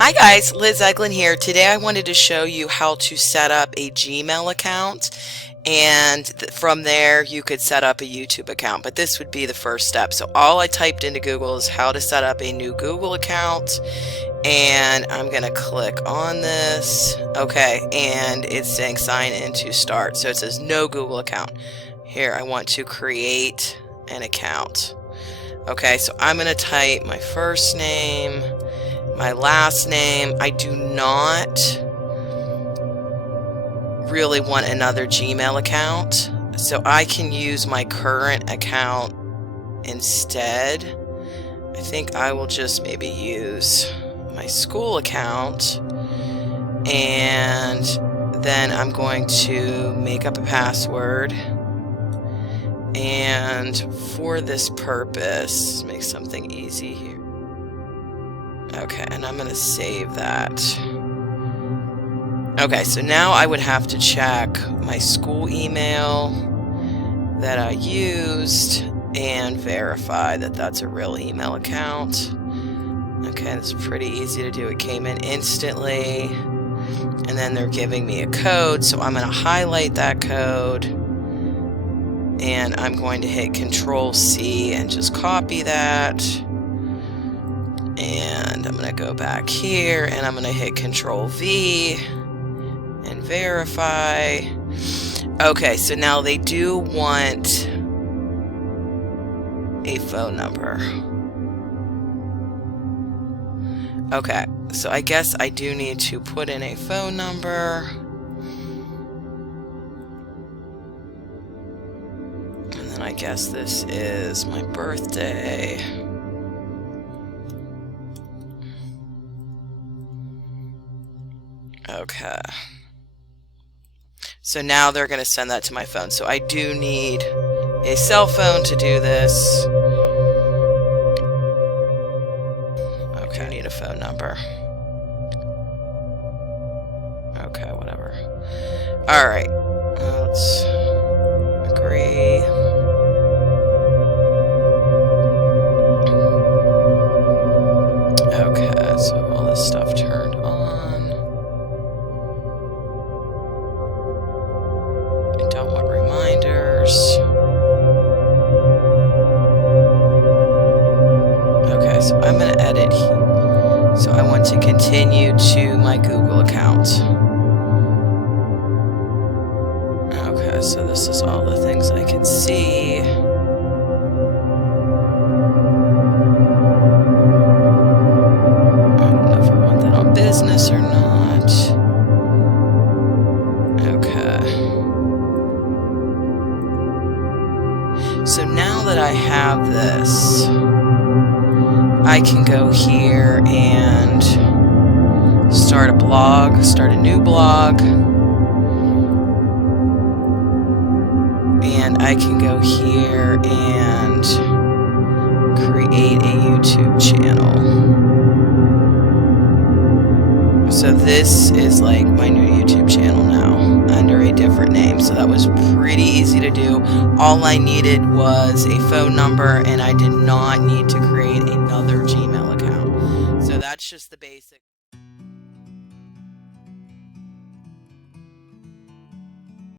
Hi guys, Liz Eglin here. Today I wanted to show you how to set up a Gmail account, and from there you could set up a YouTube account, but this would be the first step. So all I typed into Google is how to set up a new Google account, and I'm gonna click on this. Okay, and it's saying sign in to start. So it says no Google account. Here, I want to create an account. Okay, so I'm gonna type my first name, my last name. I do not really want another Gmail account, so I can use my current account instead. I think I will just maybe use my school account, and then I'm going to make up a password. And for this purpose, make something easy here. Okay, and I'm going to save that. Okay, so now I would have to check my school email that I used and verify that that's a real email account. Okay, it's pretty easy to do. It came in instantly. And then they're giving me a code, so I'm going to highlight that code. And I'm going to hit Control-C and just copy that. And I'm going to go back here and I'm going to hit Control-V and verify. Okay, so now they do want a phone number. Okay, so I guess I do need to put in a phone number. And then I guess this is my birthday. Okay. So now they're going to send that to my phone. So I do need a cell phone to do this. Okay, I need a phone number. Okay, whatever. Alright. Let's agree. Okay, so all this stuff turned on. I don't want reminders. Okay, so I'm going to edit here. So I want to continue to my Google account. Okay, so this is all the things I can see. Business or not. Okay. So now that I have this, I can go here and start a blog, start a new blog. And I can go here and create a YouTube channel. So this is like my new YouTube channel now under a different name. So that was pretty easy to do. All I needed was a phone number, and I did not need to create another Gmail account. So that's just the basic.